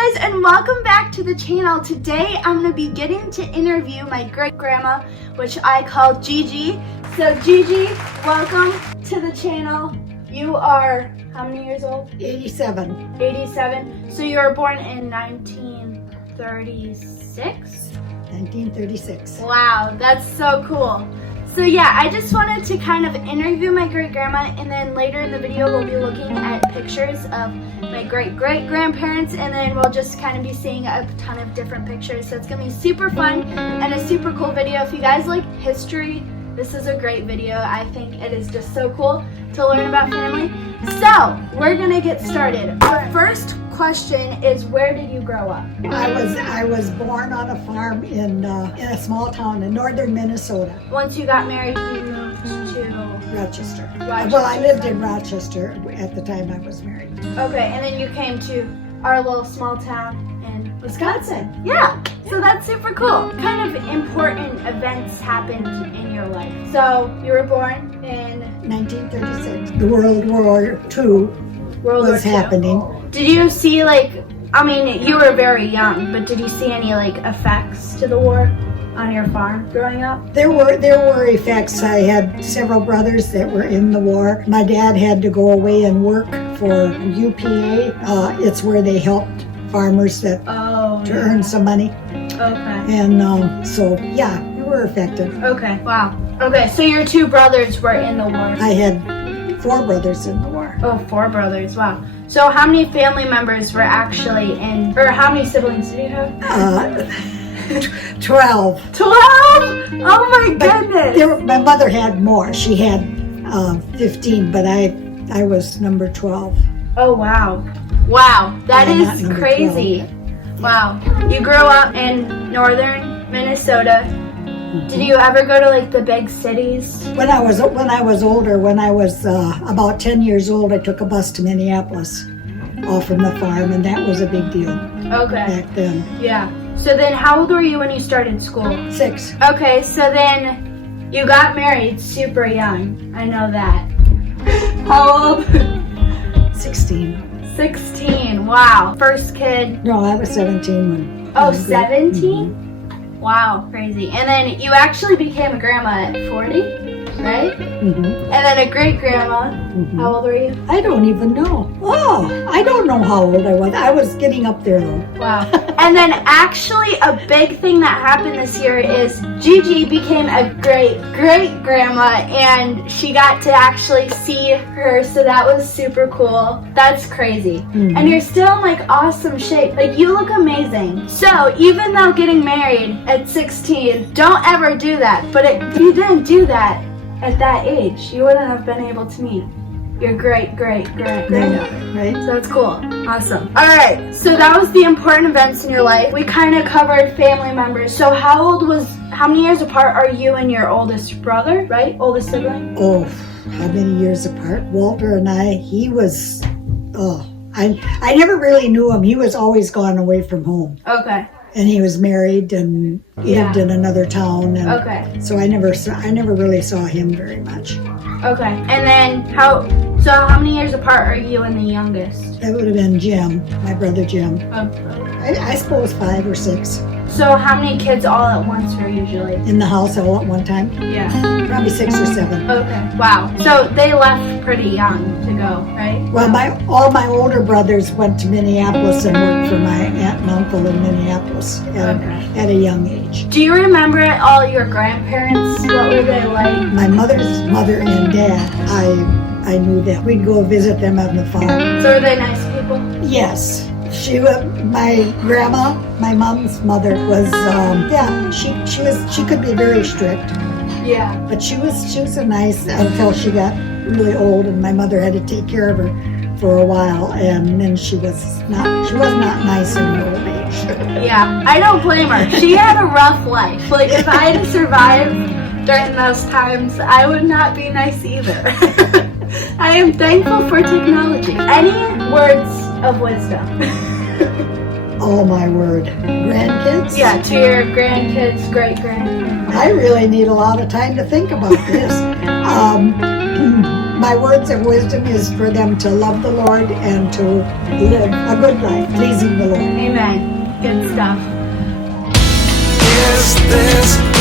guys, and welcome back to the channel. Today I'm going to be getting to interview my great-grandma, which I call GiGi. So GiGi, welcome to the channel. You are how many years old? 87. 87. So you were born in 1936? 1936. Wow, that's so cool. So yeah, I just wanted to kind of interview my great-grandma, and then later in the video we'll be looking at pictures of my great-great-grandparents, and then we'll just kind of be seeing a ton of different pictures. So it's going to be super fun and a super cool video. If you guys like history, this is a great video. I think it is just so cool to learn about family. So we're going to get started. Our first question is, where did you grow up? I was born on a farm in a small town in northern Minnesota. Once you got married, you moved to Rochester. Well, I lived in Rochester at the time I was married. Okay, and then you came to our little small town in Wisconsin. Yeah, so that's super cool. What kind of important events happened in your life? So you were born in 1936. The World War II was happening. Did you see, like, I mean, you were very young, but did you see any, like, effects to the war on your farm growing up? There were effects. I had several brothers that were in the war. My dad had to go away and work for UPA. It's where they helped farmers to earn some money. Okay. And so, yeah, we were affected. Okay, wow. Okay, so your two brothers were in the war. I had 4 brothers in the war. Oh, 4 brothers, wow. So how many family members were actually in, or how many siblings did you have? 12. 12? Oh my goodness. My mother had more. She had 15, but I was number 12. Oh, wow. Wow, that is crazy. 12. Wow. You grew up in northern Minnesota. Did you ever go to, like, the big cities? When I was older, when I was about 10 years old, I took a bus to Minneapolis off from the farm, and that was a big deal. Okay. Back then. Yeah. So then how old were you when you started school? 6. Okay, so then you got married super young. I know that. How old? 16. 16. Wow. First kid. No, I was 17 when. Oh, 17? Wow, crazy. And then you actually became a grandma at 40, right? Mm-hmm. And then a great-grandma. Mm-hmm. How old were you? I don't even know. Oh, I don't know how old I was. I was getting up there though. Wow. And then actually a big thing that happened this year is GiGi became a great-great-grandma, and she got to actually see her, so that was super cool. That's crazy. Mm-hmm. And you're still in, like, awesome shape. Like, you look amazing. So even though getting married at 16, don't ever do that. But if you didn't do that at that age, you wouldn't have been able to meet your great-great-great-granddaughter. Right? So that's cool. Awesome. All right. So that was the important events in your life. We kind of covered family members. So how many years apart are you and your oldest brother, right? Oldest sibling? Oh, how many years apart? Walter and I, I never really knew him. He was always gone away from home. Okay. And he was married and lived in another town. And so I never really saw him very much. Okay. And then how many years apart are you and the youngest? That would have been Jim, my brother Jim. Oh. I suppose 5 or 6. So how many kids all at once were usually? In the house all at one time? Yeah. Probably 6 or 7. Okay. Wow. So they left pretty young to go, right? Well, all my older brothers went to Minneapolis and worked for my aunt and uncle in Minneapolis at a young age. Do you remember all your grandparents? What were they like? My mother's mother and dad, I knew that. We'd go visit them on the farm. So were they nice people? Yes. My grandma, my mom's mother was, she could be very strict. Yeah. But she was a nice until she got really old, and my mother had to take care of her for a while, and then she was not nice in her old age. Yeah, I don't blame her. She had a rough life. Like, if I had survived during those times, I would not be nice either. I am thankful for technology. Any words of wisdom? Oh my word. Grandkids? Yeah, to your grandkids, great-grandkids. I really need a lot of time to think about this. My words of wisdom is for them to love the Lord and to live a good life, pleasing the Lord. Amen. stuff. Is this